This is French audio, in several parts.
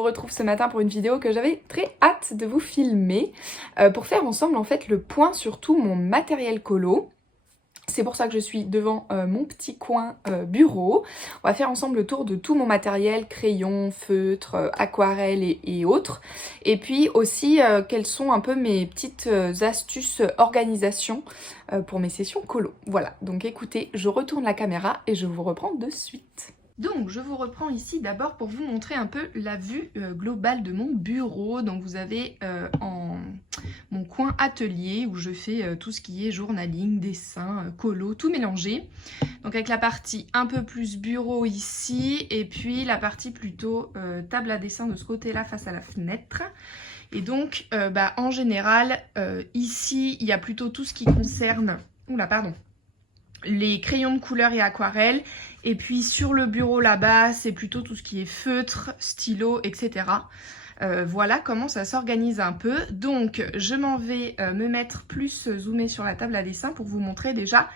vous retrouve ce matin pour une vidéo que j'avais très hâte de vous filmer pour faire ensemble en fait le point sur tout mon matériel colo. C'est pour ça que je suis devant mon petit coin bureau. On va faire ensemble le tour de tout mon matériel, crayons, feutres, aquarelles et autres. Et puis aussi quelles sont un peu mes petites astuces organisation pour mes sessions colo. Voilà, donc écoutez, je retourne la caméra et je vous reprends de suite. Donc je vous reprends ici d'abord pour vous montrer un peu la vue globale de mon bureau. Donc vous avez en mon coin atelier où je fais tout ce qui est journaling, dessin, colo, tout mélangé. Donc avec la partie un peu plus bureau ici et puis la partie plutôt table à dessin de ce côté-là face à la fenêtre. Et donc en général ici il y a plutôt tout ce qui concerne... Oula pardon. Les crayons de couleur et aquarelles, et puis sur le bureau là-bas c'est plutôt tout ce qui est feutre, stylo, etc. Voilà comment ça s'organise un peu. Donc je m'en vais me mettre plus zoomé sur la table à dessin pour vous montrer déjà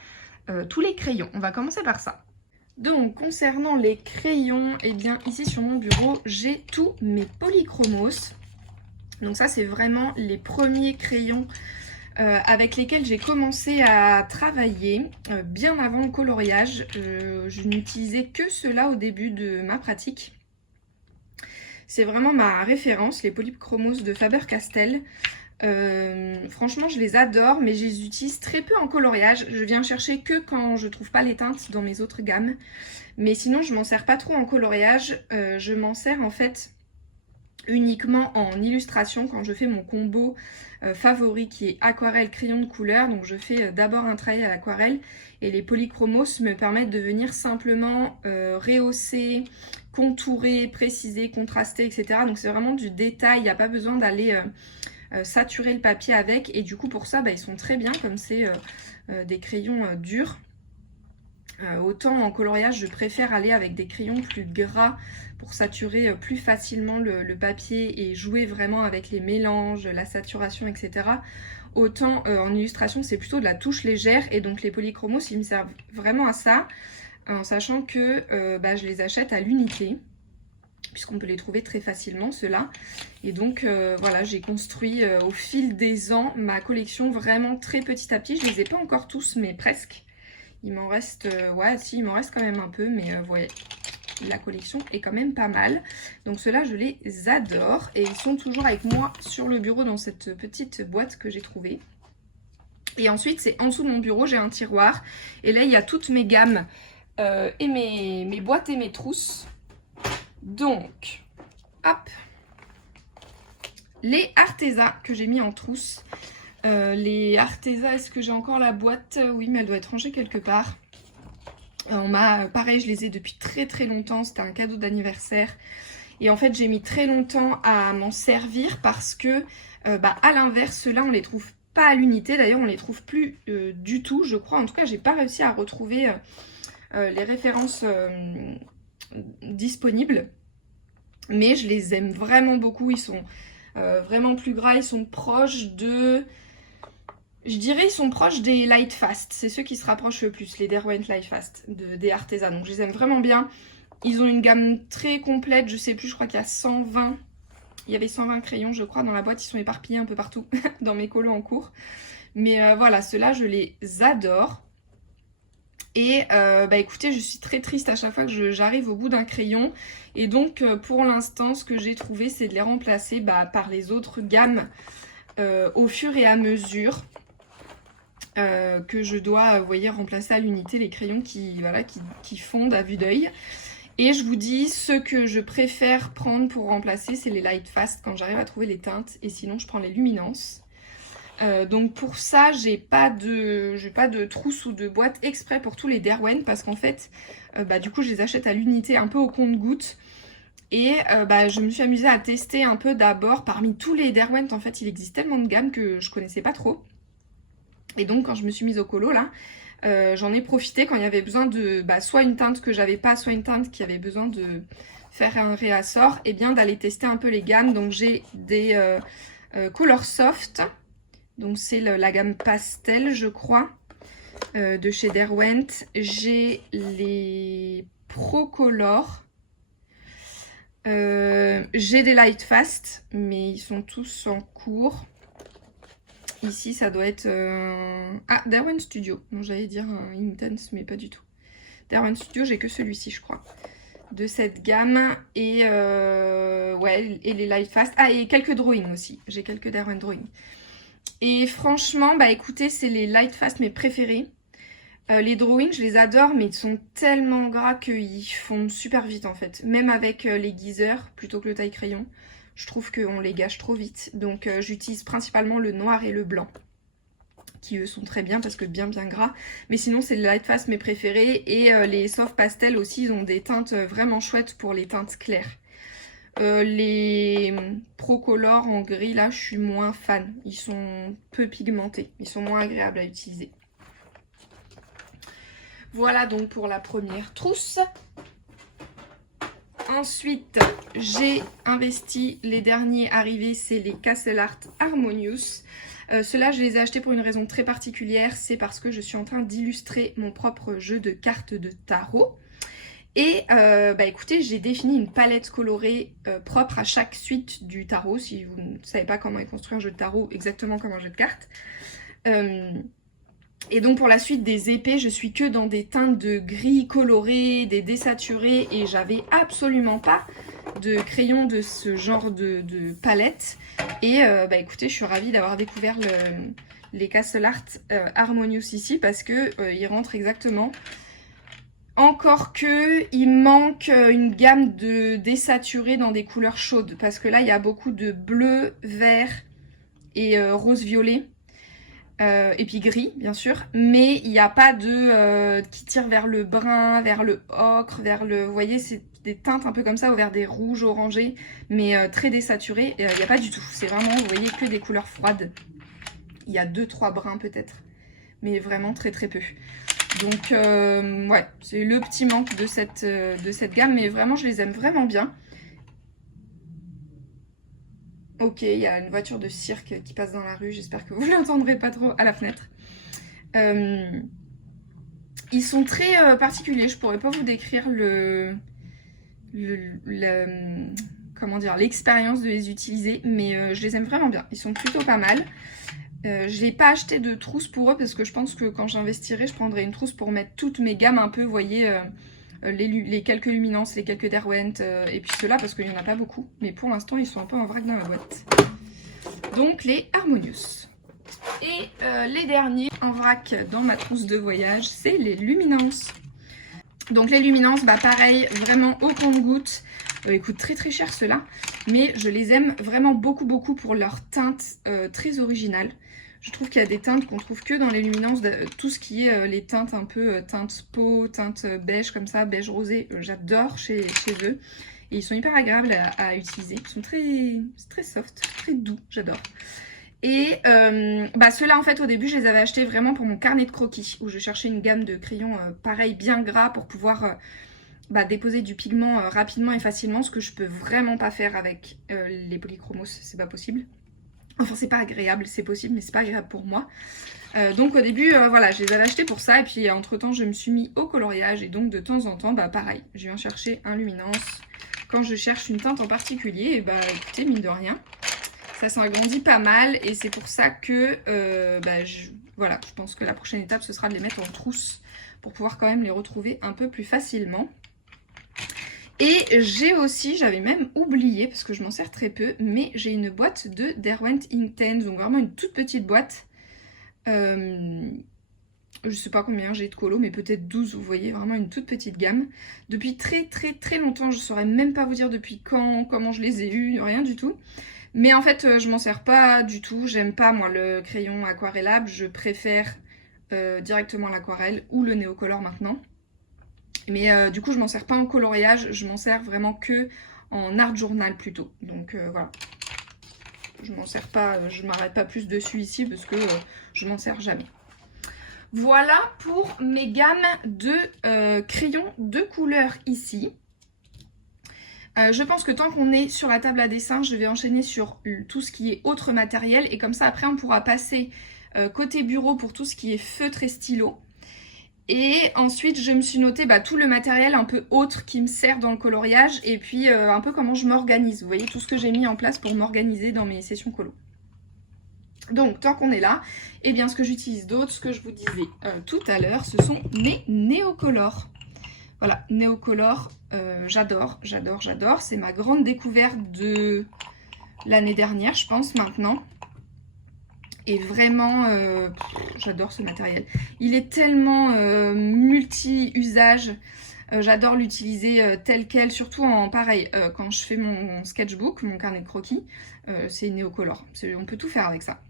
tous les crayons. On va commencer par ça. Donc concernant les crayons, et bien ici sur mon bureau j'ai tous mes polychromos. Donc ça c'est vraiment les premiers crayons avec lesquels j'ai commencé à travailler bien avant le coloriage. Je n'utilisais que cela au début de ma pratique. C'est vraiment ma référence, les polychromos de Faber-Castell. Franchement, je les adore, mais je les utilise très peu en coloriage. Je viens chercher que quand je trouve pas les teintes dans mes autres gammes. Mais sinon, je m'en sers pas trop en coloriage. Je m'en sers en fait uniquement en illustration quand je fais mon combo favori qui est aquarelle crayon de couleur. Donc je fais d'abord un travail à l'aquarelle et les polychromos me permettent de venir simplement rehausser, contourer, préciser, contraster, etc. Donc c'est vraiment du détail, il n'y a pas besoin d'aller saturer le papier avec, et du coup pour ça ils sont très bien comme c'est des crayons durs. Autant en coloriage je préfère aller avec des crayons plus gras pour saturer plus facilement le papier et jouer vraiment avec les mélanges, la saturation, etc. Autant en illustration c'est plutôt de la touche légère, et donc les polychromos ils me servent vraiment à ça, en sachant que je les achète à l'unité puisqu'on peut les trouver très facilement ceux-là. Et donc voilà, j'ai construit au fil des ans ma collection vraiment très petit à petit. Je les ai pas encore tous mais presque. Il m'en reste, il m'en reste quand même un peu, mais vous voyez, la collection est quand même pas mal. Donc ceux-là, je les adore. Et ils sont toujours avec moi sur le bureau dans cette petite boîte que j'ai trouvée. Et ensuite, c'est en dessous de mon bureau, j'ai un tiroir. Et là, il y a toutes mes gammes et mes boîtes et mes trousses. Donc, hop, les Arteza que j'ai mis en trousse. Les Arteza, est-ce que j'ai encore la boîte? Oui, mais elle doit être rangée quelque part. Pareil, je les ai depuis très très longtemps, c'était un cadeau d'anniversaire. Et en fait, j'ai mis très longtemps à m'en servir parce que, à l'inverse, ceux-là, on les trouve pas à l'unité. D'ailleurs, on les trouve plus du tout, je crois. En tout cas, j'ai pas réussi à retrouver les références disponibles. Mais je les aime vraiment beaucoup. Ils sont vraiment plus gras. Ils sont proches de... Je dirais ils sont proches des Lightfast, c'est ceux qui se rapprochent le plus, les Derwent Lightfast des Arteza, donc je les aime vraiment bien. Ils ont une gamme très complète, je sais plus, je crois qu'il y a 120, il y avait 120 crayons je crois dans la boîte, ils sont éparpillés un peu partout dans mes colos en cours. Mais voilà, ceux-là je les adore. Et écoutez, je suis très triste à chaque fois que j'arrive au bout d'un crayon. Et donc pour l'instant, ce que j'ai trouvé, c'est de les remplacer par les autres gammes au fur et à mesure. Que je dois, vous voyez, remplacer à l'unité les crayons qui fondent à vue d'œil. Et je vous dis, ce que je préfère prendre pour remplacer, c'est les Lightfast quand j'arrive à trouver les teintes. Et sinon, je prends les Luminance. Donc pour ça, j'ai pas de trousse ou de boîte exprès pour tous les Derwent. Parce qu'en fait, du coup, je les achète à l'unité un peu au compte-gouttes. Et je me suis amusée à tester un peu d'abord. Parmi tous les Derwent, en fait, il existe tellement de gammes que je connaissais pas trop. Et donc quand je me suis mise au colo là, j'en ai profité quand il y avait besoin de soit une teinte que j'avais pas, soit une teinte qui avait besoin de faire un réassort, et bien d'aller tester un peu les gammes. Donc j'ai des Color Soft, donc c'est la gamme pastel je crois, de chez Derwent. J'ai les Pro Color. J'ai des Light Fast, mais ils sont tous en cours. Ici, ça doit être... Ah, Derwent Studio. Non, j'allais dire Intense, mais pas du tout. Derwent Studio, j'ai que celui-ci, je crois. De cette gamme. Et, ouais, et les Light Fast. Ah, et quelques drawings aussi. J'ai quelques Derwent Drawing. Et franchement, bah écoutez, c'est les Light Fast mes préférés. Les drawings, je les adore, mais ils sont tellement gras qu'ils fondent super vite en fait. Même avec les geysers, plutôt que le taille crayon, je trouve qu'on les gâche trop vite. Donc j'utilise principalement le noir et le blanc, qui eux sont très bien parce que bien gras. Mais sinon, c'est les Light Fast mes préférés. Et les soft pastel aussi, ils ont des teintes vraiment chouettes pour les teintes claires. Les Procolor en gris, là, je suis moins fan. Ils sont peu pigmentés, ils sont moins agréables à utiliser. Voilà donc pour la première trousse. Ensuite, j'ai investi les derniers arrivés, c'est les Castle Art Harmonious. Ceux-là, je les ai achetés pour une raison très particulière, c'est parce que je suis en train d'illustrer mon propre jeu de cartes de tarot. Et bah écoutez, j'ai défini une palette colorée propre à chaque suite du tarot, si vous ne savez pas comment est construit un jeu de tarot, exactement comme un jeu de cartes. Et donc pour la suite des épées, je suis que dans des teintes de gris coloré, des désaturés, et j'avais absolument pas de crayon de ce genre de palette. Et bah écoutez, je suis ravie d'avoir découvert les Castle Art Harmonious ici, parce que ils rentrent exactement. Encore que il manque une gamme de désaturés dans des couleurs chaudes, parce que là il y a beaucoup de bleu, vert et rose-violet. Et puis gris bien sûr, mais il n'y a pas de qui tire vers le brun, vers le ocre, vers le... Vous voyez, c'est des teintes un peu comme ça, ou vers des rouges orangés, mais très désaturés. Il n'y a pas du tout, c'est vraiment, vous voyez, que des couleurs froides. Il y a 2-3 bruns peut-être, mais vraiment très peu. Donc ouais, c'est le petit manque de cette gamme, mais vraiment je les aime vraiment bien. Ok, il y a une voiture de cirque qui passe dans la rue, j'espère que vous ne l'entendrez pas trop à la fenêtre. Ils sont très particuliers, je pourrais pas vous décrire comment dire, l'expérience de les utiliser, mais je les aime vraiment bien, ils sont plutôt pas mal. Je n'ai pas acheté de trousse pour eux parce que je pense que quand j'investirai, je prendrai une trousse pour mettre toutes mes gammes un peu, vous voyez, les quelques luminances, les quelques Derwent et puis ceux-là parce qu'il n'y en a pas beaucoup. Mais pour l'instant, ils sont un peu en vrac dans ma boîte. Donc les Harmonious. Et les derniers en vrac dans ma trousse de voyage, c'est les Luminances. Donc les Luminances, bah pareil, vraiment au compte-gouttes. Ils coûtent très cher ceux-là, mais je les aime vraiment beaucoup pour leur teinte très originale. Je trouve qu'il y a des teintes qu'on trouve que dans les Luminances, tout ce qui est les teintes un peu teintes peau, teintes beige comme ça, beige rosé, j'adore chez eux. Et ils sont hyper agréables à utiliser, ils sont très soft, très doux, j'adore. Et bah ceux-là en fait au début je les avais achetés vraiment pour mon carnet de croquis, où je cherchais une gamme de crayons pareil bien gras pour pouvoir déposer du pigment rapidement et facilement, ce que je peux vraiment pas faire avec les polychromos, c'est pas possible. Enfin c'est pas agréable, c'est possible mais c'est pas agréable pour moi. Donc au début voilà, je les avais achetés pour ça, et puis entre temps je me suis mis au coloriage, et donc de temps en temps bah pareil, je viens chercher un Luminance quand je cherche une teinte en particulier. Et bah écoutez, mine de rien, ça s'agrandit pas mal, et c'est pour ça que voilà, je pense que la prochaine étape ce sera de les mettre en trousse pour pouvoir quand même les retrouver un peu plus facilement. Et j'ai aussi, j'avais même oublié parce que je m'en sers très peu, mais j'ai une boîte de Derwent Intense, donc vraiment une toute petite boîte. Je sais pas combien j'ai de colos, mais peut-être 12, vous voyez, vraiment une toute petite gamme. Depuis très longtemps, je saurais même pas vous dire depuis quand, comment je les ai eus, rien du tout. Mais en fait, je m'en sers pas du tout, j'aime pas moi le crayon aquarellable, je préfère directement l'aquarelle ou le néocolor maintenant. Mais du coup je m'en sers pas en coloriage, je m'en sers vraiment que en art journal plutôt. Donc voilà, je m'en sers pas, je m'arrête pas plus dessus ici parce que je m'en sers jamais. Voilà pour mes gammes de crayons de couleur ici. Je pense que tant qu'on est sur la table à dessin, je vais enchaîner sur tout ce qui est autre matériel, et comme ça après on pourra passer côté bureau pour tout ce qui est feutre et stylo. Et ensuite, je me suis noté tout le matériel un peu autre qui me sert dans le coloriage et puis un peu comment je m'organise. Vous voyez tout ce que j'ai mis en place pour m'organiser dans mes sessions colo. Donc, tant qu'on est là, eh bien, ce que j'utilise d'autre, ce que je vous disais tout à l'heure, ce sont mes Neocolor. Voilà, Neocolor, j'adore, j'adore, j'adore. C'est ma grande découverte de l'année dernière, je pense, maintenant. Et vraiment, j'adore ce matériel. Il est tellement multi-usage. J'adore l'utiliser tel quel, surtout en pareil, quand je fais mon sketchbook, mon carnet de croquis, c'est Neocolor. On peut tout faire avec ça.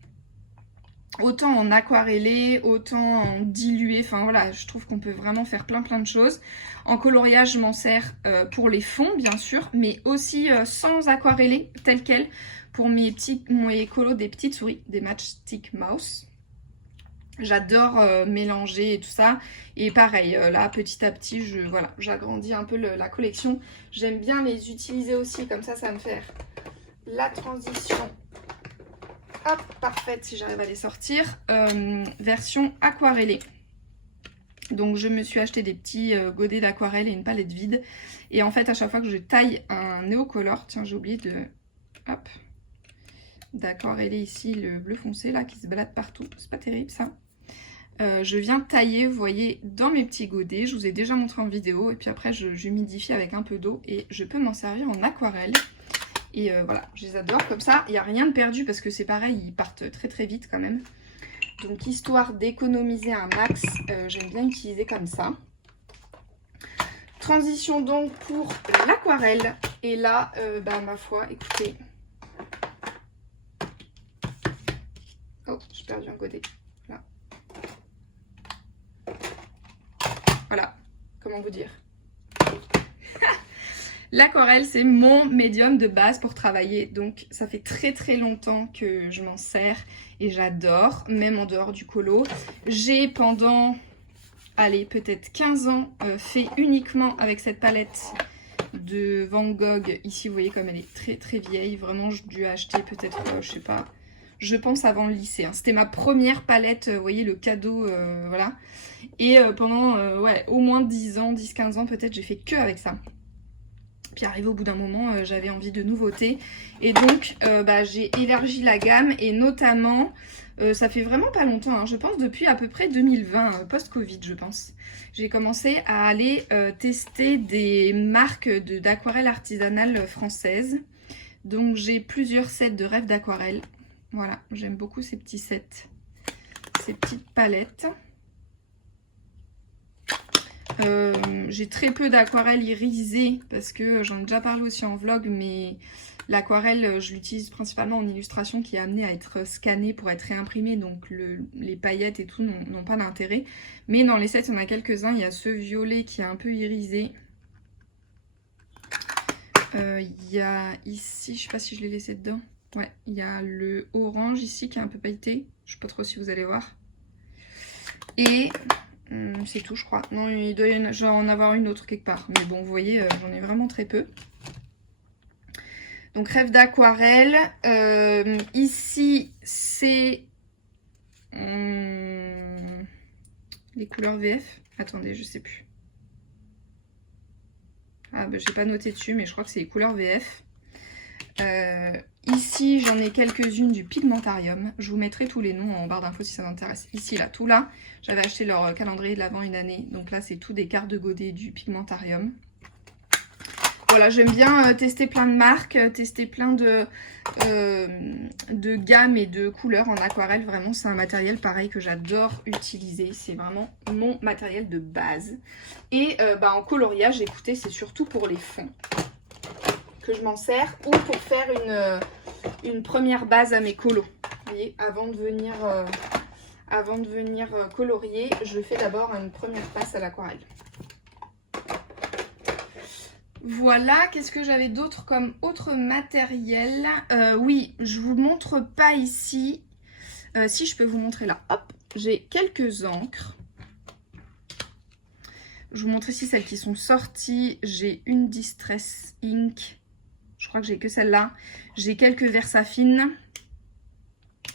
Autant en aquarellé, autant en dilué, enfin voilà, je trouve qu'on peut vraiment faire plein de choses. En coloriage, je m'en sers pour les fonds, bien sûr, mais aussi sans aquareller, tel quel, pour mes colos des petites souris, des Matchstick Mouse. J'adore mélanger et tout ça. Et pareil, là, petit à petit, j'agrandis un peu la collection. J'aime bien les utiliser aussi, comme ça me fait la transition. Hop, parfaite, si j'arrive à les sortir. Version aquarellée. Donc, je me suis acheté des petits godets d'aquarelle et une palette vide. Et en fait, à chaque fois que je taille un Neocolor, tiens, j'ai oublié d'aquareller ici le bleu foncé, là, qui se balade partout. C'est pas terrible, ça. Je viens tailler, vous voyez, dans mes petits godets. Je vous ai déjà montré en vidéo. Et puis après, j'humidifie avec un peu d'eau. Et je peux m'en servir en aquarelle. Et voilà, je les adore comme ça. Il n'y a rien de perdu parce que c'est pareil, ils partent très vite quand même. Donc, histoire d'économiser un max, j'aime bien utiliser comme ça. Transition donc pour l'aquarelle. Et là, ma foi, écoutez. Oh, j'ai perdu un godet. Là. Voilà, comment vous dire. L'aquarelle, c'est mon médium de base pour travailler. Donc, ça fait très longtemps que je m'en sers et j'adore, même en dehors du colo. J'ai pendant, allez, peut-être 15 ans, fait uniquement avec cette palette de Van Gogh. Ici, vous voyez comme elle est très vieille. Vraiment, j'ai dû acheter peut-être, je sais pas, je pense avant le lycée. Hein. C'était ma première palette, vous voyez, le cadeau, voilà. Et pendant, au moins 10-15 ans, peut-être, j'ai fait que avec ça. Puis arrivé au bout d'un moment, j'avais envie de nouveautés. Et donc, j'ai élargi la gamme. Et notamment, ça fait vraiment pas longtemps, hein, je pense depuis à peu près 2020, post-Covid, je pense. J'ai commencé à aller tester des marques d'aquarelle artisanale françaises. Donc, j'ai plusieurs sets de rêves d'aquarelle. Voilà, j'aime beaucoup ces petits sets, ces petites palettes. J'ai très peu d'aquarelle irisée parce que j'en ai déjà parlé aussi en vlog, mais l'aquarelle je l'utilise principalement en illustration qui est amenée à être scannée pour être réimprimée, donc les paillettes et tout n'ont pas d'intérêt. Mais dans les sets il y en a quelques-uns, il y a ce violet qui est un peu irisé. Il y a ici, je sais pas si je l'ai laissé dedans, ouais, il y a le orange ici qui est un peu pailleté, je sais pas trop si vous allez voir. Et c'est tout, je crois. Non, il doit y en avoir une autre quelque part. Mais bon, vous voyez, j'en ai vraiment très peu. Donc, rêve d'aquarelle. Ici, c'est les couleurs VF. Attendez, je sais plus. Ah, j'ai pas noté dessus, mais je crois que c'est les couleurs VF. Ici, j'en ai quelques-unes du Pigmentarium. Je vous mettrai tous les noms en barre d'infos si ça vous intéresse. Ici, là, tout là. J'avais acheté leur calendrier de l'Avent une année. Donc là, c'est tout des cartes de godet du Pigmentarium. Voilà, j'aime bien tester plein de marques, tester plein de gammes et de couleurs en aquarelle. Vraiment, c'est un matériel pareil que j'adore utiliser. C'est vraiment mon matériel de base. Et en coloriage, écoutez, c'est surtout pour les fonds que je m'en sers ou pour faire une première base à mes colos. Vous voyez, avant de venir colorier, je fais d'abord une première passe à l'aquarelle. Voilà, qu'est-ce que j'avais d'autre comme autre matériel? Oui, je vous montre pas ici. Si, je peux vous montrer là. Hop, j'ai quelques encres. Je vous montre ici celles qui sont sorties. J'ai une Distress Ink. Je crois que j'ai que celle-là. J'ai quelques Versafine.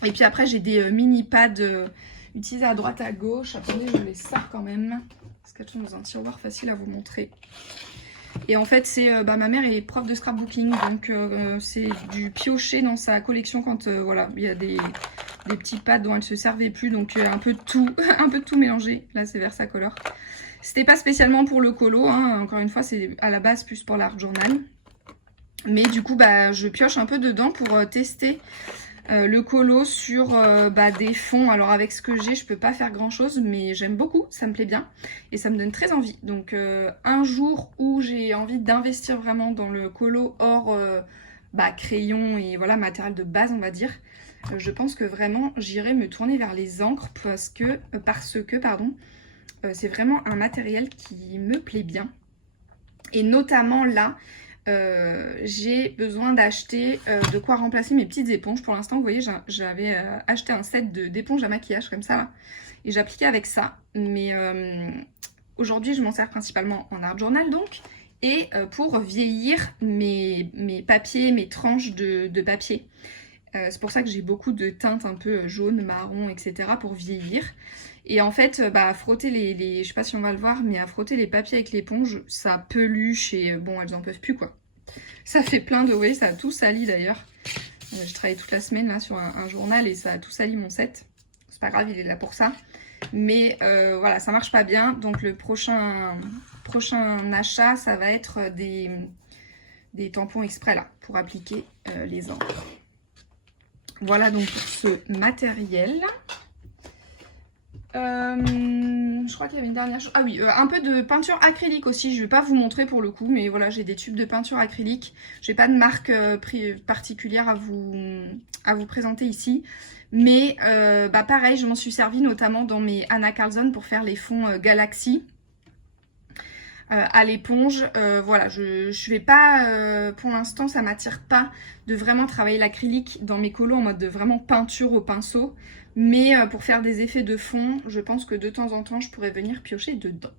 Et puis après, j'ai des mini pads utilisées à droite à gauche. Attendez, je les sors quand même. Parce qu'elles sont dans un tiroir facile à vous montrer. Et en fait, c'est ma mère est prof de scrapbooking, donc c'est du pioché dans sa collection quand voilà, il y a des petits pads dont elle se servait plus, donc un peu de tout, un peu de tout mélangé. Là, c'est Versacolor. C'était pas spécialement pour le colo, hein. Encore une fois, c'est à la base plus pour l'art journal. Mais du coup, bah, je pioche un peu dedans pour tester le colo sur des fonds. Alors avec ce que j'ai, je peux pas faire grand chose, mais j'aime beaucoup, ça me plaît bien et ça me donne très envie. Donc un jour où j'ai envie d'investir vraiment dans le colo hors crayon et voilà, matériel de base, on va dire, je pense que vraiment j'irai me tourner vers les encres parce que c'est vraiment un matériel qui me plaît bien. Et notamment là, j'ai besoin d'acheter de quoi remplacer mes petites éponges. Pour l'instant, vous voyez, j'avais acheté un set d'éponges à maquillage comme ça là, et j'appliquais avec ça. Mais aujourd'hui, je m'en sers principalement en art journal donc, et pour vieillir mes papiers, mes tranches de papier. C'est pour ça que j'ai beaucoup de teintes un peu jaune, marron, etc. pour vieillir. Et en fait, à frotter je sais pas si on va le voir, mais à frotter les papiers avec l'éponge, ça peluche et bon, elles en peuvent plus quoi. Ça fait plein de... Vous voyez, ça a tout sali d'ailleurs. J'ai travaillé toute la semaine là sur un journal et ça a tout sali mon set. C'est pas grave, il est là pour ça. Mais voilà, ça marche pas bien. Donc le prochain achat, ça va être des tampons exprès là, pour appliquer les encres. Voilà donc pour ce matériel. Je crois qu'il y avait une dernière chose. Ah oui, un peu de peinture acrylique aussi. Je vais pas vous montrer pour le coup, mais voilà, j'ai des tubes de peinture acrylique. J'ai pas de marque particulière à vous présenter ici. Mais pareil, je m'en suis servi notamment dans mes Anna Carlson pour faire les fonds Galaxy. À l'éponge, voilà, je vais pas, pour l'instant ça m'attire pas de vraiment travailler l'acrylique dans mes colos en mode de vraiment peinture au pinceau, mais pour faire des effets de fond, je pense que de temps en temps je pourrais venir piocher dedans.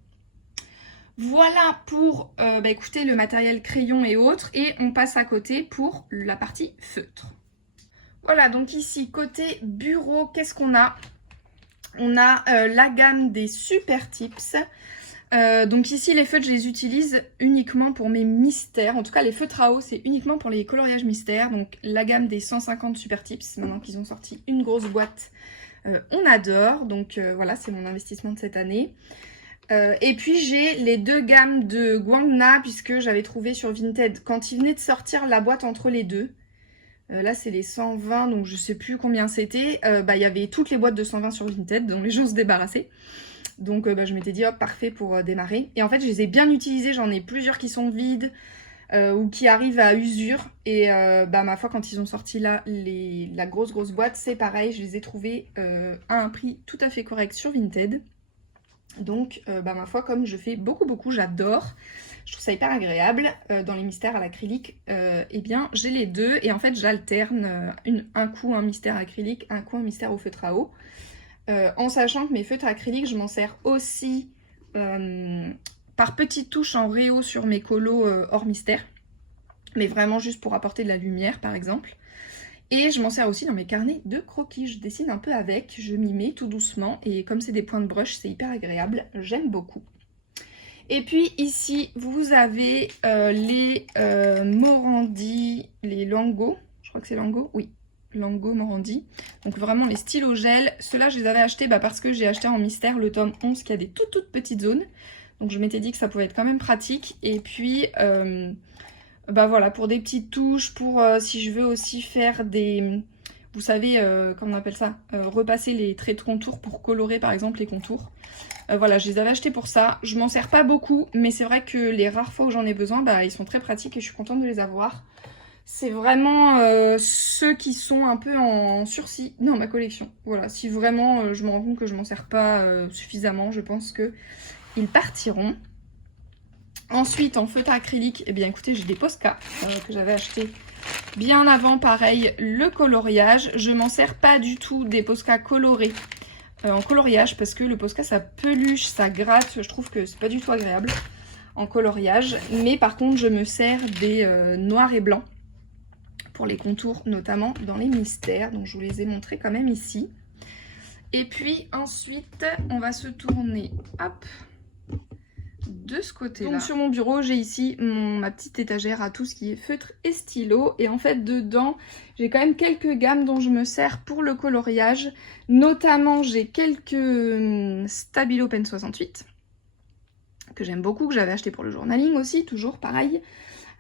Voilà pour écoutez, le matériel crayon et autres, et on passe à côté pour la partie feutre. Voilà, donc ici côté bureau, qu'est-ce qu'on a? On a la gamme des Super Tips. Donc ici les feutres je les utilise uniquement pour mes mystères, en tout cas les feutres à eau c'est uniquement pour les coloriages mystères, donc la gamme des 150 Super Tips, maintenant qu'ils ont sorti une grosse boîte, on adore, donc voilà c'est mon investissement de cette année. Et puis j'ai les deux gammes de Guangna puisque j'avais trouvé sur Vinted quand ils venaient de sortir la boîte entre les deux. Là c'est les 120 donc je sais plus combien c'était, il y avait toutes les boîtes de 120 sur Vinted dont les gens se débarrassaient. Donc je m'étais dit hop parfait pour démarrer. Et en fait je les ai bien utilisés, j'en ai plusieurs qui sont vides ou qui arrivent à usure. Et ma foi quand ils ont sorti là la grosse boîte c'est pareil, je les ai trouvés à un prix tout à fait correct sur Vinted. Donc ma foi comme je fais beaucoup, j'adore. Je trouve ça hyper agréable dans les mystères à l'acrylique. Eh bien j'ai les deux et en fait j'alterne un coup un mystère acrylique, un coup un mystère au feutre à eau. En sachant que mes feutres acryliques, je m'en sers aussi par petites touches en réo sur mes colos hors mystère. Mais vraiment juste pour apporter de la lumière par exemple. Et je m'en sers aussi dans mes carnets de croquis. Je dessine un peu avec, je m'y mets tout doucement. Et comme c'est des points de brush, c'est hyper agréable. J'aime beaucoup. Et puis ici, vous avez les Morandi, les Lango. Je crois que c'est Lango, oui. Lango Morandi, donc vraiment les stylos gel. Ceux-là je les avais achetés parce que j'ai acheté en mystère le tome 11 qui a des toutes petites zones, donc je m'étais dit que ça pouvait être quand même pratique. Et puis voilà, pour des petites touches, pour si je veux aussi faire des, vous savez comment on appelle ça, repasser les traits de contour pour colorer par exemple les contours. Voilà, je les avais achetés pour ça. Je m'en sers pas beaucoup, mais c'est vrai que les rares fois où j'en ai besoin, ils sont très pratiques et je suis contente de les avoir. C'est vraiment ceux qui sont un peu en sursis dans ma collection. Voilà, si vraiment je me rends compte que je m'en sers pas suffisamment, je pense qu'ils partiront. Ensuite, en feutre acrylique, eh bien écoutez, j'ai des Posca que j'avais acheté bien avant, pareil, le coloriage. Je m'en sers pas du tout des Posca colorés en coloriage parce que le Posca ça peluche, ça gratte, je trouve que c'est pas du tout agréable en coloriage. Mais par contre, je me sers des noirs et blancs pour les contours, notamment dans les mystères. Donc je vous les ai montrés quand même ici. Et puis ensuite, on va se tourner, hop, de ce côté-là. Donc sur mon bureau, j'ai ici ma petite étagère à tout ce qui est feutre et stylo. Et en fait, dedans, j'ai quand même quelques gammes dont je me sers pour le coloriage. Notamment, j'ai quelques Stabilo Pen 68 que j'aime beaucoup, que j'avais acheté pour le journaling aussi, toujours pareil.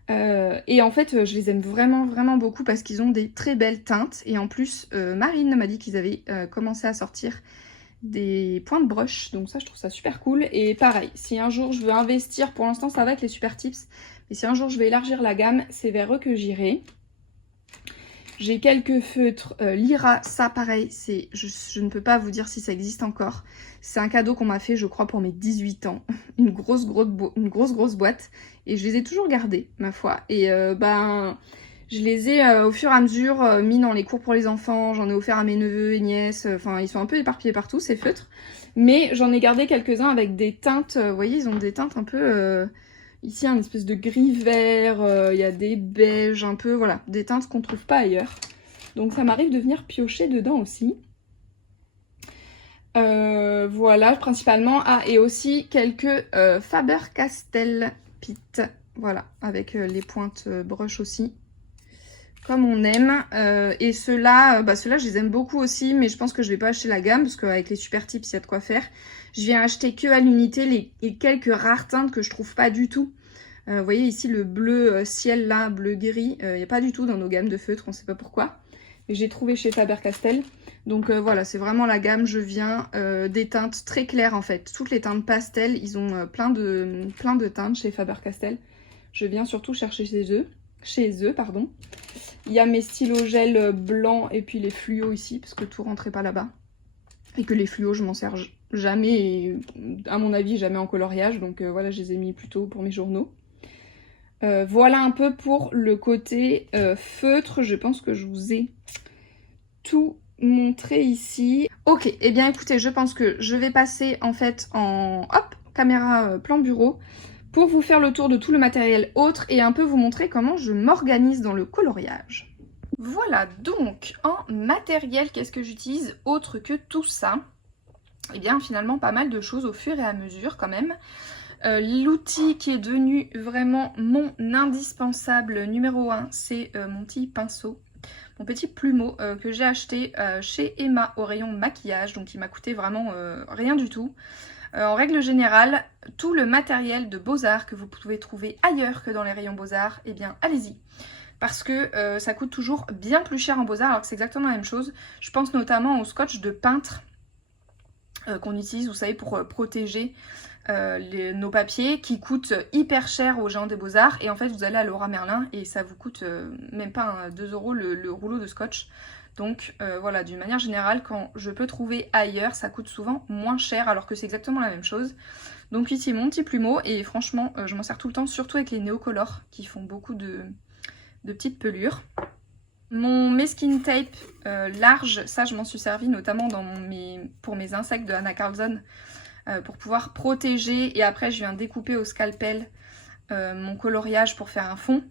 Et en fait, je les aime vraiment, vraiment beaucoup parce qu'ils ont des très belles teintes. Et en plus, Marine m'a dit qu'ils avaient commencé à sortir des points de brush, donc ça je trouve ça super cool. Et pareil, si un jour je veux investir, pour l'instant ça va avec les Super Tips, mais si un jour je veux élargir la gamme, c'est vers eux que j'irai. J'ai quelques feutres Lyra, ça pareil, je ne peux pas vous dire si ça existe encore. C'est un cadeau qu'on m'a fait, je crois, pour mes 18 ans. Une grosse boîte, et je les ai toujours gardés, ma foi. Et je les ai au fur et à mesure mis dans les cours pour les enfants, j'en ai offert à mes neveux et nièces, enfin ils sont un peu éparpillés partout ces feutres. Mais j'en ai gardé quelques-uns avec des teintes, vous voyez, ils ont des teintes un peu... ici un espèce de gris vert, il y a des beiges un peu, voilà, des teintes qu'on trouve pas ailleurs. Donc ça m'arrive de venir piocher dedans aussi. Voilà, principalement. Ah, et aussi quelques Faber-Castell Pitt, voilà, avec les pointes brush aussi. Comme on aime, et ceux-là, ceux-là je les aime beaucoup aussi, mais je pense que je vais pas acheter la gamme parce qu'avec les Super Tips il y a de quoi faire. Je viens acheter que à l'unité les quelques rares teintes que je trouve pas du tout. Vous voyez ici le bleu ciel là, bleu gris, il n'y a pas du tout dans nos gammes de feutres, on sait pas pourquoi. Mais j'ai trouvé chez Faber-Castell. Donc voilà, c'est vraiment la gamme, je viens des teintes très claires en fait. Toutes les teintes pastel, ils ont plein de teintes chez Faber-Castell. Je viens surtout chercher chez eux, pardon. Il y a mes stylos gel blancs et puis les fluos ici, parce que tout rentrait pas là-bas. Et que les fluos, je m'en sers jamais, et à mon avis, jamais en coloriage. Donc voilà, je les ai mis plutôt pour mes journaux. Voilà un peu pour le côté feutre. Je pense que je vous ai tout montré ici. Ok, et eh bien écoutez, je pense que je vais passer en fait en caméra plan bureau pour vous faire le tour de tout le matériel autre et un peu vous montrer comment je m'organise dans le coloriage. Voilà, donc en matériel, qu'est-ce que j'utilise autre que tout ça? Eh bien finalement pas mal de choses au fur et à mesure quand même. L'outil qui est devenu vraiment mon indispensable numéro 1, c'est mon petit pinceau, mon petit plumeau que j'ai acheté chez Emma au rayon maquillage, donc il m'a coûté vraiment rien du tout. En règle générale, tout le matériel de Beaux-Arts que vous pouvez trouver ailleurs que dans les rayons Beaux-Arts, eh bien allez-y. Parce que ça coûte toujours bien plus cher en Beaux-Arts alors que c'est exactement la même chose. Je pense notamment au scotch de peintre qu'on utilise, vous savez, pour protéger nos papiers, qui coûtent hyper cher aux gens des Beaux-Arts. Et en fait, vous allez à Leroy Merlin et ça vous coûte même pas 2 € le rouleau de scotch. Donc voilà, d'une manière générale, quand je peux trouver ailleurs, ça coûte souvent moins cher alors que c'est exactement la même chose. Donc ici, mon petit plumeau, et franchement, je m'en sers tout le temps, surtout avec les néocolores qui font beaucoup de petites pelures. Mon masking tape large, ça je m'en suis servi notamment pour mes insectes de Anna Carlson, pour pouvoir protéger, et après je viens découper au scalpel mon coloriage pour faire un fond.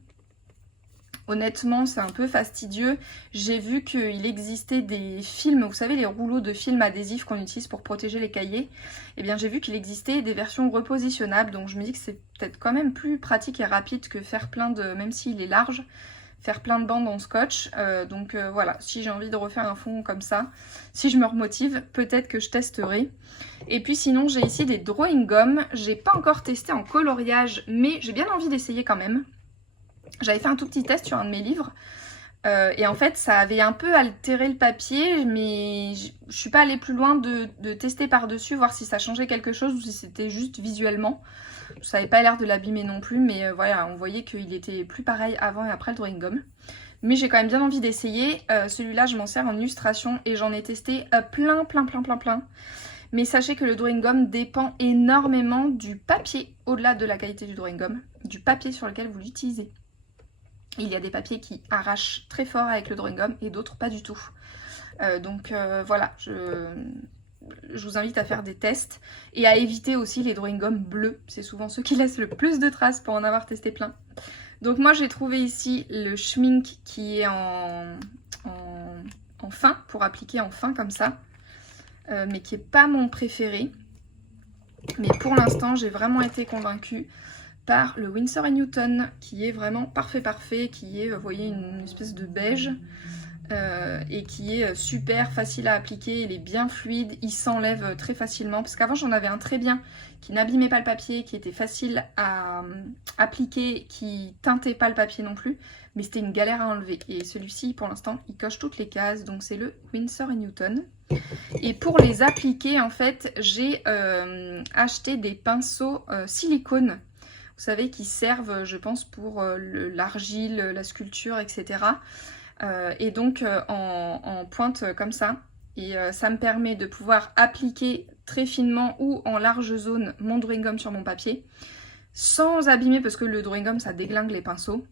Honnêtement, c'est un peu fastidieux. J'ai vu qu'il existait des films, vous savez, les rouleaux de films adhésifs qu'on utilise pour protéger les cahiers. Eh bien, j'ai vu qu'il existait des versions repositionnables, donc je me dis que c'est peut-être quand même plus pratique et rapide que faire plein de, même s'il est large, faire plein de bandes en scotch. Donc voilà, si j'ai envie de refaire un fond comme ça, si je me remotive, peut-être que je testerai. Et puis sinon, j'ai ici des drawing gum. J'ai pas encore testé en coloriage, mais j'ai bien envie d'essayer quand même. J'avais fait un tout petit test sur un de mes livres et en fait ça avait un peu altéré le papier, mais je suis pas allée plus loin de tester par-dessus, voir si ça changeait quelque chose ou si c'était juste visuellement. Ça n'avait pas l'air de l'abîmer non plus, mais voilà, on voyait qu'il était plus pareil avant et après le drawing gum. Mais j'ai quand même bien envie d'essayer. Celui-là, je m'en sers en illustration et j'en ai testé plein. Mais sachez que le drawing gum dépend énormément du papier, au-delà de la qualité du drawing gum, du papier sur lequel vous l'utilisez. Il y a des papiers qui arrachent très fort avec le drawing gum et d'autres pas du tout. Donc voilà, je vous invite à faire des tests et à éviter aussi les drawing gum bleus. C'est souvent ceux qui laissent le plus de traces pour en avoir testé plein. Donc moi j'ai trouvé ici le Schmink qui est en fin, pour appliquer en fin comme ça. mais qui n'est pas mon préféré. Mais pour l'instant, j'ai vraiment été convaincue par le Winsor & Newton, qui est vraiment parfait, qui est, vous voyez, une espèce de beige, et qui est super facile à appliquer, il est bien fluide, il s'enlève très facilement, parce qu'avant j'en avais un très bien, qui n'abîmait pas le papier, qui était facile à appliquer, qui teintait pas le papier non plus, mais c'était une galère à enlever, et celui-ci pour l'instant il coche toutes les cases, donc c'est le Winsor & Newton. Et pour les appliquer, en fait, j'ai acheté des pinceaux silicone, vous savez, qui servent, je pense, pour l'argile, la sculpture, etc. Et donc en pointe comme ça. Et ça me permet de pouvoir appliquer très finement ou en large zone mon drawing gum sur mon papier, sans abîmer, parce que le drawing gum, ça déglingue les pinceaux,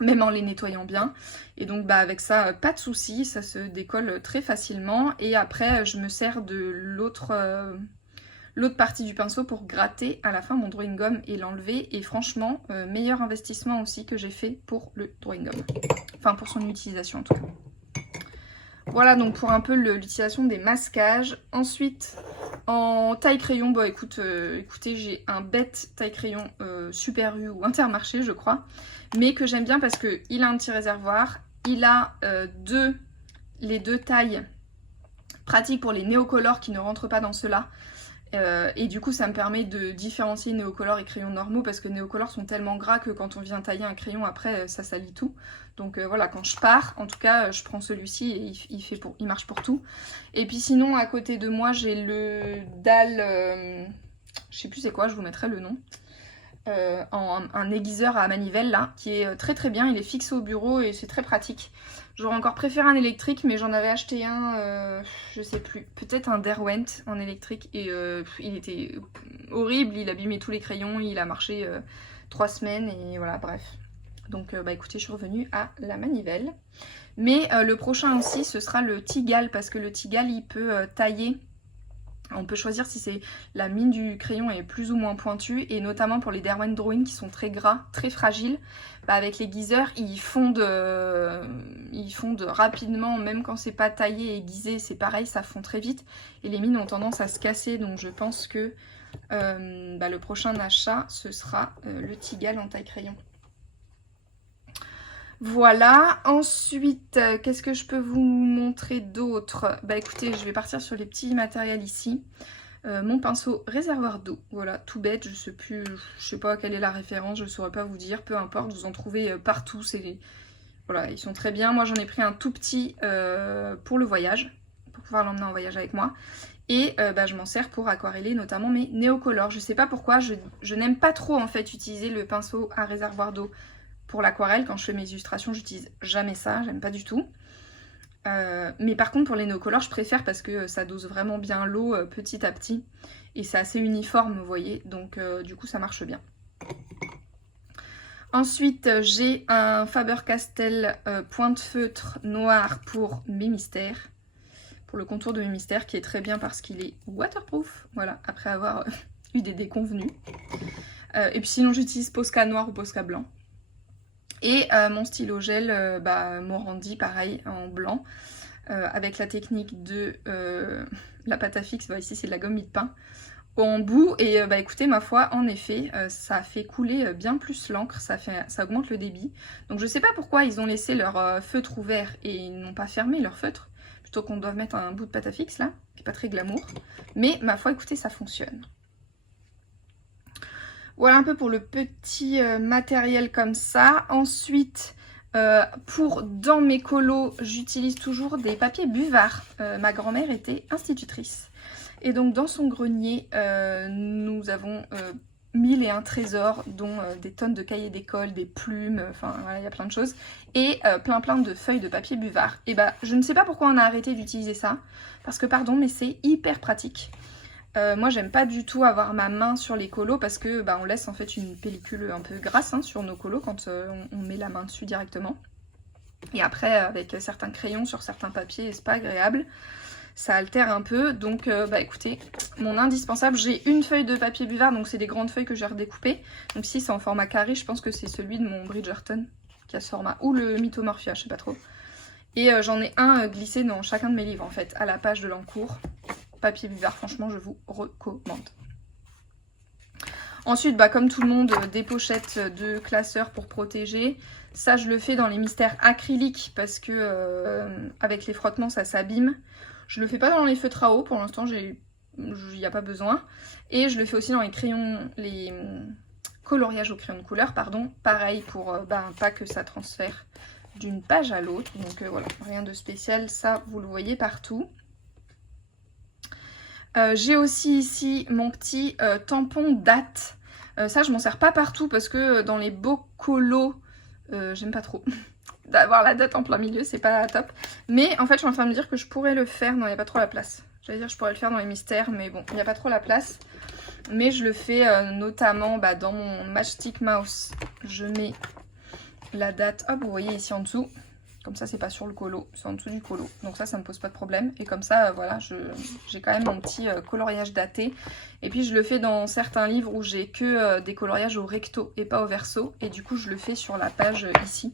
même en les nettoyant bien. Et donc bah, avec ça, pas de souci, ça se décolle très facilement. Et après, je me sers de l'autre partie du pinceau pour gratter à la fin mon drawing gum et l'enlever. Et franchement, meilleur investissement aussi que j'ai fait pour le drawing gum. Enfin, pour son utilisation en tout cas. Voilà donc pour un peu l'utilisation des masquages. Ensuite, en taille crayon, bah écoutez, j'ai un bête taille crayon Super U ou Intermarché, je crois. Mais que j'aime bien parce qu'il a un petit réservoir. Il a les deux tailles pratiques pour les néocolores qui ne rentrent pas dans ceux-là. Et du coup ça me permet de différencier néocolore et crayons normaux, parce que néocolores sont tellement gras que quand on vient tailler un crayon après ça salit tout. Donc voilà, quand je pars en tout cas je prends celui-ci et il marche pour tout. Et puis sinon à côté de moi j'ai le dalle, je sais plus c'est quoi, je vous mettrai le nom. Un aiguiseur à manivelle là, qui est très bien, il est fixé au bureau et c'est très pratique. J'aurais encore préféré un électrique, mais j'en avais acheté un, je sais plus, peut-être un Derwent en électrique, et il était horrible, il abîmait tous les crayons, il a marché 3 semaines, et voilà, bref. Donc bah écoutez, je suis revenue à la manivelle. Mais le prochain aussi, ce sera le Tigal, parce que le Tigal, il peut tailler. On peut choisir si c'est la mine du crayon est plus ou moins pointue, et notamment pour les Derwent Drawing qui sont très gras, très fragiles, bah avec les aiguiseurs ils fondent rapidement, même quand c'est pas taillé et aiguisé, c'est pareil, ça fond très vite et les mines ont tendance à se casser. Donc je pense que le prochain achat ce sera le Tigal en taille crayon. Voilà, ensuite, qu'est-ce que je peux vous montrer d'autre? Bah écoutez, je vais partir sur les petits matériels ici. Mon pinceau réservoir d'eau, voilà, tout bête, je sais pas quelle est la référence, je saurais pas vous dire, peu importe, vous en trouvez partout, voilà, ils sont très bien. Moi j'en ai pris un tout petit pour le voyage, pour pouvoir l'emmener en voyage avec moi. Et je m'en sers pour aquareller notamment mes néocolores. Je sais pas pourquoi, je n'aime pas trop en fait utiliser le pinceau à réservoir d'eau pour l'aquarelle. Quand je fais mes illustrations, j'utilise jamais ça, j'aime pas du tout. Mais par contre pour les néocolores je préfère, parce que ça dose vraiment bien l'eau petit à petit et c'est assez uniforme, vous voyez, donc du coup ça marche bien. Ensuite j'ai un Faber-Castell pointe feutre noir pour mes mystères, pour le contour de mes mystères, qui est très bien parce qu'il est waterproof, voilà, après avoir eu des déconvenus. Et puis sinon j'utilise Posca noir ou Posca blanc. Et mon stylo gel, Morandi, pareil, en blanc, avec la technique de la pâte à fixe. Ici, c'est de la gomme mie de pain en bout. Et écoutez, ma foi, en effet, ça fait couler bien plus l'encre, ça augmente le débit. Donc je sais pas pourquoi ils ont laissé leur feutre ouvert et ils n'ont pas fermé leur feutre, plutôt qu'on doit mettre un bout de pâte à fixe là, qui n'est pas très glamour. Mais ma foi, écoutez, ça fonctionne. Voilà un peu pour le petit matériel comme ça. Ensuite, dans mes colos, j'utilise toujours des papiers buvards. Ma grand-mère était institutrice. Et donc dans son grenier, nous avons 1001 trésors, dont des tonnes de cahiers d'école, des plumes, enfin voilà, il y a plein de choses. Et plein de feuilles de papier buvard. Et je ne sais pas pourquoi on a arrêté d'utiliser ça. Parce que pardon, mais c'est hyper pratique. Moi j'aime pas du tout avoir ma main sur les colos, parce que on laisse en fait une pellicule un peu grasse sur nos colos quand on met la main dessus directement. Et après avec certains crayons sur certains papiers, c'est pas agréable, ça altère un peu. Donc écoutez, mon indispensable, j'ai une feuille de papier buvard, donc c'est des grandes feuilles que j'ai redécoupées. Donc si c'est en format carré, je pense que c'est celui de mon Bridgerton qui a ce format, ou le Mythomorphia, je sais pas trop. Et j'en ai un glissé dans chacun de mes livres en fait, à la page de l'encours. papier buvard, franchement je vous recommande. Ensuite, bah, comme tout le monde, des pochettes de classeurs pour protéger. Ça, je le fais dans les mystères acryliques parce que avec les frottements, ça s'abîme. Je le fais pas dans les feutres à eau, pour l'instant, il n'y a pas besoin. Et je le fais aussi dans les crayons, les coloriages au crayon de couleur, pardon. Pareil pour pas que ça transfère d'une page à l'autre. Donc voilà, rien de spécial, ça, vous le voyez partout. J'ai aussi ici mon petit tampon date. Ça, je m'en sers pas partout parce que dans les beaux colos, j'aime pas trop. D'avoir la date en plein milieu, c'est pas top. Mais en fait, je suis en train de me dire que je pourrais le faire. Non, il n'y a pas trop la place. J'allais dire que je pourrais le faire dans les mystères, mais bon, il n'y a pas trop la place. Mais je le fais notamment dans mon Matchstick Mouse. Je mets la date, hop, vous voyez ici en dessous. Comme ça, c'est pas sur le colo, c'est en dessous du colo. Donc ça me pose pas de problème. Et comme ça, voilà, j'ai quand même mon petit coloriage daté. Et puis je le fais dans certains livres où j'ai que des coloriages au recto et pas au verso. Et du coup, je le fais sur la page ici,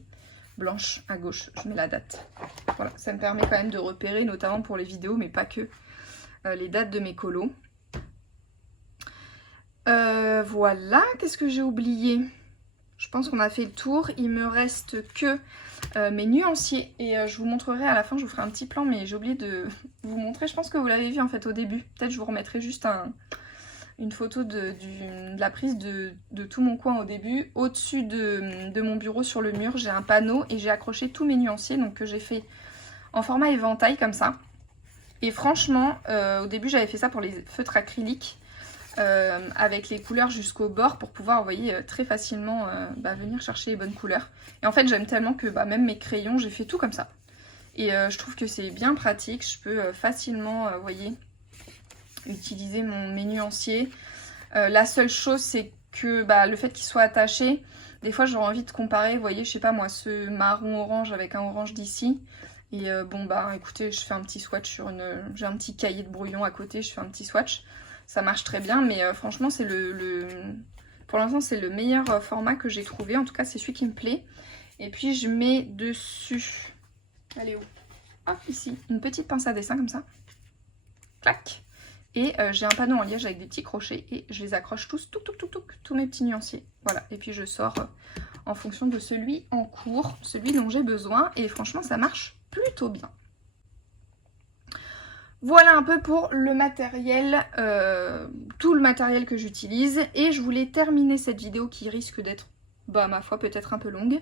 blanche à gauche. Je mets la date. Voilà, ça me permet quand même de repérer, notamment pour les vidéos, mais pas que, les dates de mes colos. Voilà, qu'est-ce que j'ai oublié ? Je pense qu'on a fait le tour. Il me reste que mes nuanciers. Et je vous montrerai à la fin, je vous ferai un petit plan, mais j'ai oublié de vous montrer. Je pense que vous l'avez vu en fait au début. Peut-être je vous remettrai juste une photo de la prise de tout mon coin au début. Au-dessus de mon bureau sur le mur, j'ai un panneau et j'ai accroché tous mes nuanciers. Donc que j'ai fait en format éventail comme ça. Et franchement, au début j'avais fait ça pour les feutres acryliques. Avec les couleurs jusqu'au bord pour pouvoir, vous voyez, très facilement venir chercher les bonnes couleurs. Et en fait, j'aime tellement que même mes crayons, j'ai fait tout comme ça. Et je trouve que c'est bien pratique. Je peux facilement, vous voyez, utiliser mes nuanciers. La seule chose, c'est que le fait qu'ils soient attachés, des fois, j'aurais envie de comparer, vous voyez, je sais pas moi, ce marron-orange avec un orange d'ici. Et écoutez, je fais un petit swatch sur j'ai un petit cahier de brouillon à côté, je fais un petit swatch. Ça marche très bien, mais franchement, c'est pour l'instant, c'est le meilleur format que j'ai trouvé. En tout cas, c'est celui qui me plaît. Et puis, je mets dessus, elle est où ? Hop, ici, une petite pince à dessin comme ça. Clac. Et j'ai un panneau en liège avec des petits crochets et je les accroche tous mes petits nuanciers. Voilà, et puis je sors en fonction de celui en cours, celui dont j'ai besoin. Et franchement, ça marche plutôt bien. Voilà un peu pour le matériel, tout le matériel que j'utilise. Et je voulais terminer cette vidéo qui risque d'être, ma foi, peut-être un peu longue,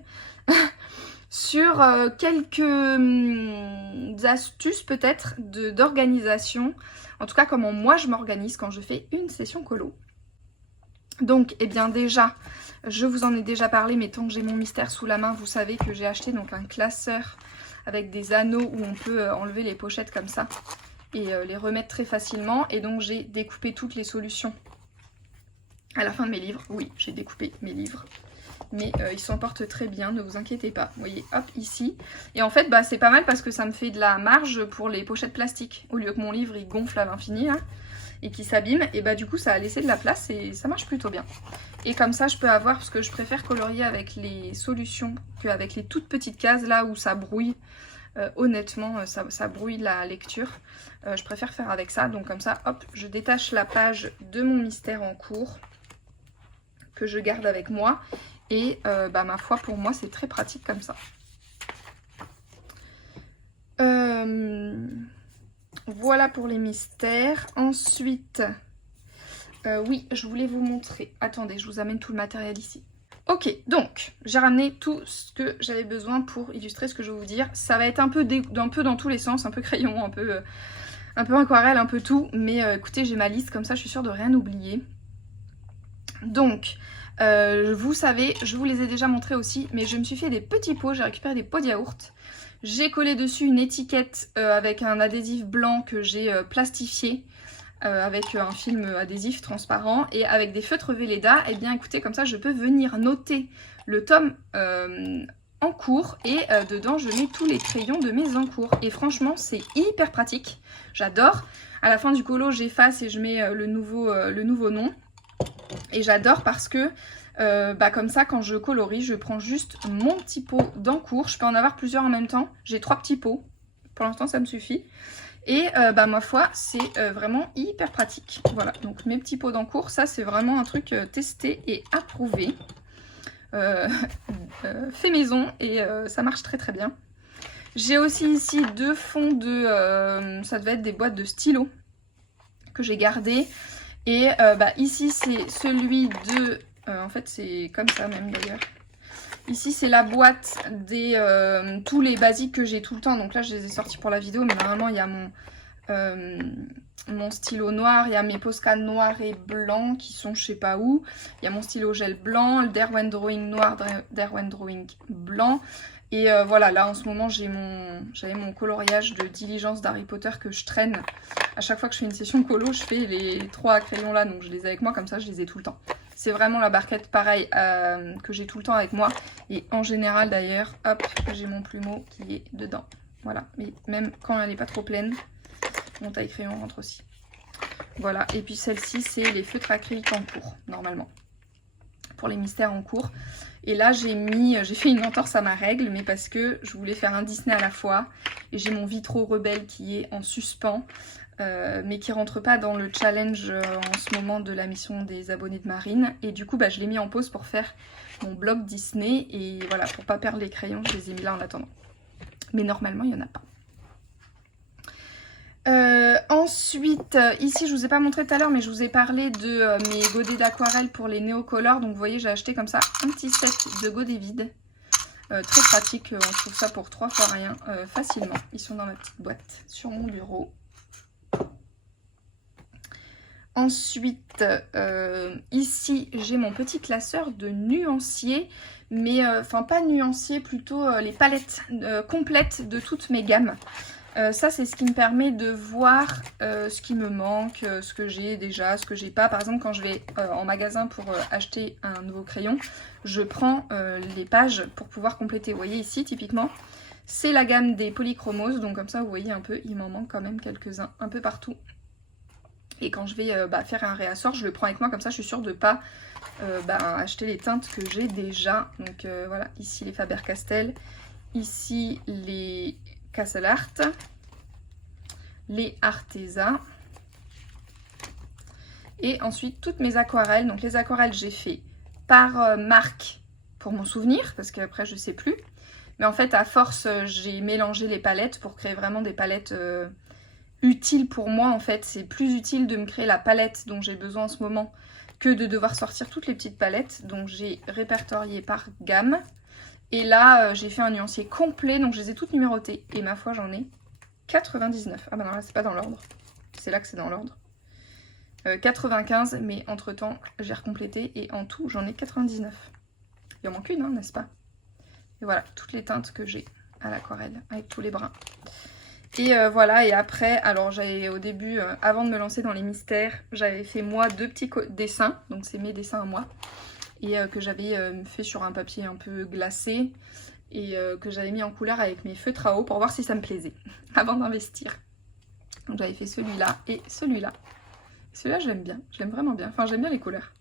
sur quelques astuces peut-être d'organisation. En tout cas, comment moi je m'organise quand je fais une session colo. Donc, eh bien déjà, je vous en ai déjà parlé, mais tant que j'ai mon mystère sous la main, vous savez que j'ai acheté donc un classeur avec des anneaux où on peut enlever les pochettes comme ça. Et les remettre très facilement. Et donc j'ai découpé toutes les solutions à la fin de mes livres. Oui, j'ai découpé mes livres. Mais ils s'en portent très bien, ne vous inquiétez pas. Vous voyez, hop, ici. Et en fait, c'est pas mal parce que ça me fait de la marge pour les pochettes plastiques. Au lieu que mon livre, il gonfle à l'infini, et qu'il s'abîme. Et du coup, ça a laissé de la place et ça marche plutôt bien. Et comme ça, je peux avoir, parce que je préfère colorier avec les solutions qu'avec les toutes petites cases, là où ça brouille. Honnêtement, ça brouille la lecture. Je préfère faire avec ça. Donc comme ça, hop, je détache la page de mon mystère en cours que je garde avec moi. Et ma foi, pour moi, c'est très pratique comme ça. Voilà pour les mystères. Ensuite, oui, je voulais vous montrer. Attendez, je vous amène tout le matériel ici. Ok, donc j'ai ramené tout ce que j'avais besoin pour illustrer ce que je vais vous dire. Ça va être un peu dans tous les sens, un peu crayon, un peu aquarelle, un peu tout. Mais écoutez, j'ai ma liste, comme ça je suis sûre de rien oublier. Donc, vous savez, je vous les ai déjà montrés aussi, mais je me suis fait des petits pots, j'ai récupéré des pots de yaourt. J'ai collé dessus une étiquette avec un adhésif blanc que j'ai plastifié. Avec un film adhésif transparent et avec des feutres Velleda, et bien écoutez, comme ça je peux venir noter le tome en cours et dedans je mets tous les crayons de mes encours. Et franchement c'est hyper pratique, j'adore. À la fin du colo j'efface et je mets le nouveau nom. Et j'adore parce que comme ça quand je colorie je prends juste mon petit pot d'encours. Je peux en avoir plusieurs en même temps, j'ai 3 petits pots, pour l'instant ça me suffit. Et ma foi, c'est vraiment hyper pratique. Voilà, donc mes petits pots d'encours, ça c'est vraiment un truc testé et approuvé. Fait maison et ça marche très très bien. J'ai aussi ici 2 fonds de... ça devait être des boîtes de stylos que j'ai gardées. Et ici c'est celui de... en fait c'est comme ça même d'ailleurs. Ici c'est la boîte des tous les basiques que j'ai tout le temps. Donc là je les ai sortis pour la vidéo, mais normalement il y a mon stylo noir, il y a mes Posca noirs et blancs qui sont je sais pas où. Il y a mon stylo gel blanc, le Derwent Drawing noir, Derwent Drawing blanc. Et voilà, là en ce moment j'avais mon coloriage de diligence d'Harry Potter que je traîne. À chaque fois que je fais une session colo, je fais les 3 crayons là, donc je les ai avec moi, comme ça je les ai tout le temps. C'est vraiment la barquette pareil que j'ai tout le temps avec moi. Et en général d'ailleurs, hop, j'ai mon plumeau qui est dedans. Voilà, mais même quand elle n'est pas trop pleine, mon taille-crayon rentre aussi. Voilà, et puis celle-ci, c'est les feutres acryliques en cours, normalement. Pour les mystères en cours. Et là, j'ai fait une entorse à ma règle, mais parce que je voulais faire un Disney à la fois. Et j'ai mon Vitro Rebelle qui est en suspens, mais qui rentre pas dans le challenge en ce moment de la mission des abonnés de Marine. Et du coup, je l'ai mis en pause pour faire mon blog Disney. Et voilà, pour pas perdre les crayons, je les ai mis là en attendant. Mais normalement, il n'y en a pas. Ensuite, ici je vous ai pas montré tout à l'heure, mais je vous ai parlé de mes godets d'aquarelle pour les néocolores. Donc vous voyez, j'ai acheté comme ça un petit set de godets vides. Très pratique, on trouve ça pour 3 fois rien facilement. Ils sont dans ma petite boîte sur mon bureau. Ensuite, ici j'ai mon petit classeur de nuanciers, mais enfin pas nuanciers, plutôt les palettes complètes de toutes mes gammes. Ça c'est ce qui me permet de voir ce qui me manque, ce que j'ai déjà, ce que j'ai pas. Par exemple quand je vais en magasin pour acheter un nouveau crayon, je prends les pages pour pouvoir compléter. Vous voyez ici typiquement c'est la gamme des polychromos, donc comme ça vous voyez un peu, il m'en manque quand même quelques-uns un peu partout. Et quand je vais faire un réassort, je le prends avec moi, comme ça je suis sûre de ne pas acheter les teintes que j'ai déjà. Donc voilà, ici les Faber-Castell, ici les Castle Art, les Arteza, et ensuite toutes mes aquarelles. Donc les aquarelles j'ai fait par marque pour mon souvenir, parce qu'après je sais plus. Mais en fait à force j'ai mélangé les palettes pour créer vraiment des palettes utiles pour moi. En fait c'est plus utile de me créer la palette dont j'ai besoin en ce moment que de devoir sortir toutes les petites palettes. Donc j'ai répertorié par gamme. Et là, j'ai fait un nuancier complet, donc je les ai toutes numérotées. Et ma foi, j'en ai 99. Ah bah non, là, c'est pas dans l'ordre. C'est là que c'est dans l'ordre. 95, mais entre-temps, j'ai recomplété. Et en tout, j'en ai 99. Il en manque une, hein, n'est-ce pas? Et voilà, toutes les teintes que j'ai à l'aquarelle, avec tous les brins. Et voilà, et après, alors j'avais au début, avant de me lancer dans les mystères, j'avais fait moi 2 petits dessins. Donc c'est mes dessins à moi. Et que j'avais fait sur un papier un peu glacé et que j'avais mis en couleur avec mes feutres à eau pour voir si ça me plaisait avant d'investir. Donc j'avais fait celui-là et celui-là. Celui-là je l'aime bien, je l'aime vraiment bien, enfin j'aime bien les couleurs.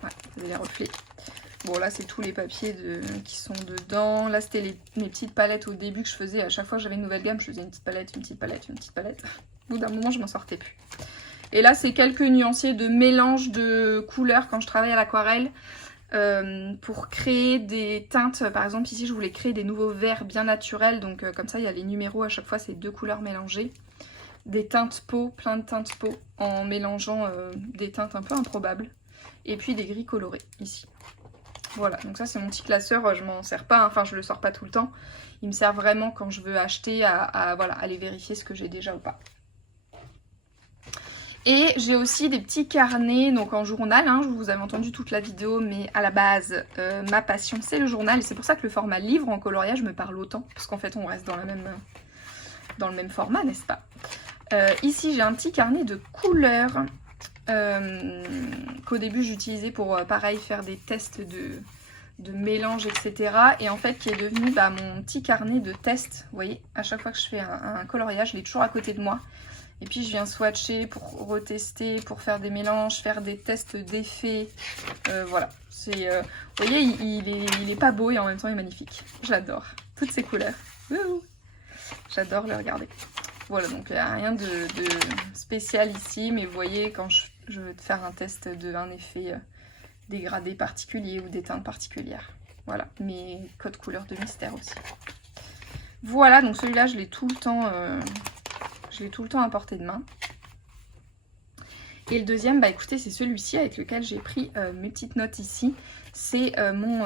Ouais, vous avez les reflets. Bon là c'est tous les papiers qui sont dedans. Là c'était mes petites palettes au début que je faisais. À chaque fois que j'avais une nouvelle gamme, je faisais une petite palette, une petite palette, une petite palette. Au bout d'un moment je m'en sortais plus. Et là, c'est quelques nuanciers de mélange de couleurs quand je travaille à l'aquarelle pour créer des teintes. Par exemple, ici, je voulais créer des nouveaux verts bien naturels. Donc, comme ça, il y a les numéros. À chaque fois, c'est 2 couleurs mélangées. Des teintes peau, plein de teintes peau, en mélangeant des teintes un peu improbables. Et puis, des gris colorés, ici. Voilà, donc ça, c'est mon petit classeur. Je m'en sers pas, hein. Enfin, je le sors pas tout le temps. Il me sert vraiment quand je veux acheter voilà, aller vérifier ce que j'ai déjà ou pas. Et j'ai aussi des petits carnets, donc en journal, hein, vous avez entendu toute la vidéo, mais à la base, ma passion c'est le journal. Et c'est pour ça que le format livre en coloriage me parle autant, parce qu'en fait on reste dans le même format, n'est-ce pas? Ici j'ai un petit carnet de couleurs qu'au début j'utilisais pour, pareil, faire des tests de mélange, etc. Et en fait qui est devenu mon petit carnet de tests. Vous voyez, à chaque fois que je fais un coloriage, je l'ai toujours à côté de moi. Et puis je viens swatcher pour retester, pour faire des mélanges, faire des tests d'effets. Voilà. Vous voyez, il est pas beau et en même temps il est magnifique. J'adore toutes ces couleurs. J'adore le regarder. Voilà, donc il n'y a rien de spécial ici, mais vous voyez, quand je vais te faire un test d'un effet dégradé particulier ou des teintes particulières. Voilà, mes codes couleurs de mystère aussi. Voilà, donc celui-là, je l'ai tout le temps à portée de main. Et le deuxième, bah écoutez, c'est celui-ci avec lequel j'ai pris mes petites notes ici. C'est mon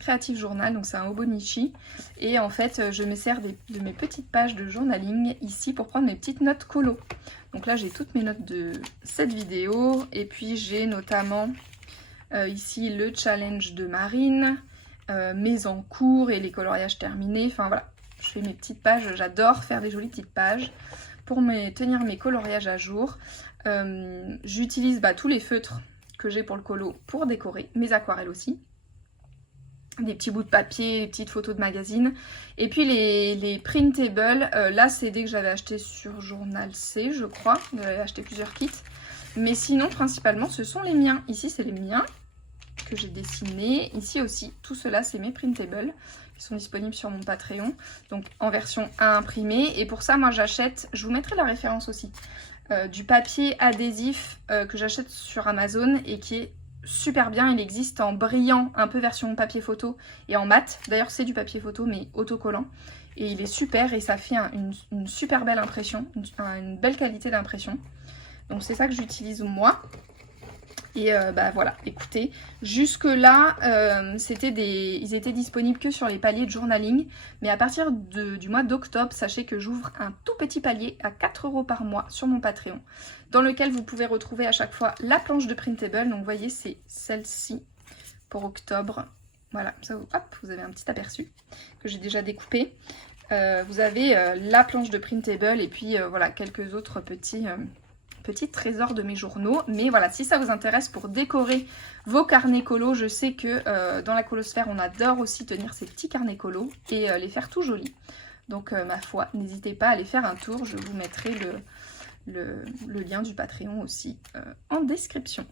Creative Journal, donc c'est un Hobonichi. Et en fait, je me sers de mes petites pages de journaling ici pour prendre mes petites notes colo. Donc là, j'ai toutes mes notes de cette vidéo. Et puis j'ai notamment ici le challenge de Marine, mes en cours et les coloriages terminés. Enfin voilà, je fais mes petites pages, j'adore faire des jolies petites pages pour tenir mes coloriages à jour. J'utilise tous les feutres que j'ai pour le colo pour décorer, mes aquarelles aussi. Des petits bouts de papier, des petites photos de magazines. Et puis les printables, là c'est dès que j'avais acheté sur Journal C, je crois. J'avais acheté plusieurs kits. Mais sinon, principalement, ce sont les miens. Ici, c'est les miens que j'ai dessinés. Ici aussi, tout cela, c'est mes printables qui sont disponibles sur mon Patreon. Donc en version à imprimer. Et pour ça, moi j'achète, je vous mettrai la référence aussi, du papier adhésif que j'achète sur Amazon et qui est super bien. Il existe en brillant, un peu version papier photo, et en mat. D'ailleurs c'est du papier photo mais autocollant. Et il est super et ça fait une super belle impression, une belle qualité d'impression. Donc c'est ça que j'utilise moi. Et voilà, écoutez, jusque là, ils étaient disponibles que sur les paliers de journaling. Mais à partir du mois d'octobre, sachez que j'ouvre un tout petit palier à 4 € par mois sur mon Patreon, dans lequel vous pouvez retrouver à chaque fois la planche de printable. Donc vous voyez, c'est celle-ci pour octobre. Voilà, ça, vous avez un petit aperçu que j'ai déjà découpé. Vous avez la planche de printable et puis voilà, quelques autres petits trésors de mes journaux. Mais voilà, si ça vous intéresse pour décorer vos carnets colo, je sais que dans la colosphère on adore aussi tenir ces petits carnets colo et les faire tout jolis. Donc ma foi, n'hésitez pas à aller faire un tour, je vous mettrai le lien du Patreon aussi en description.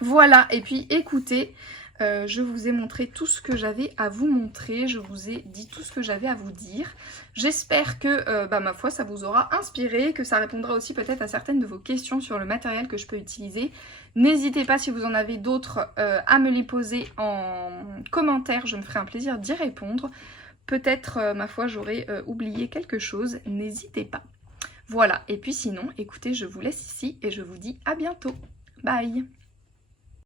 Voilà, et puis écoutez, je vous ai montré tout ce que j'avais à vous montrer, je vous ai dit tout ce que j'avais à vous dire. J'espère que, ma foi, ça vous aura inspiré, que ça répondra aussi peut-être à certaines de vos questions sur le matériel que je peux utiliser. N'hésitez pas, si vous en avez d'autres, à me les poser en commentaire, je me ferai un plaisir d'y répondre. Peut-être, ma foi, j'aurais oublié quelque chose, n'hésitez pas. Voilà, et puis sinon, écoutez, je vous laisse ici et je vous dis à bientôt. Bye!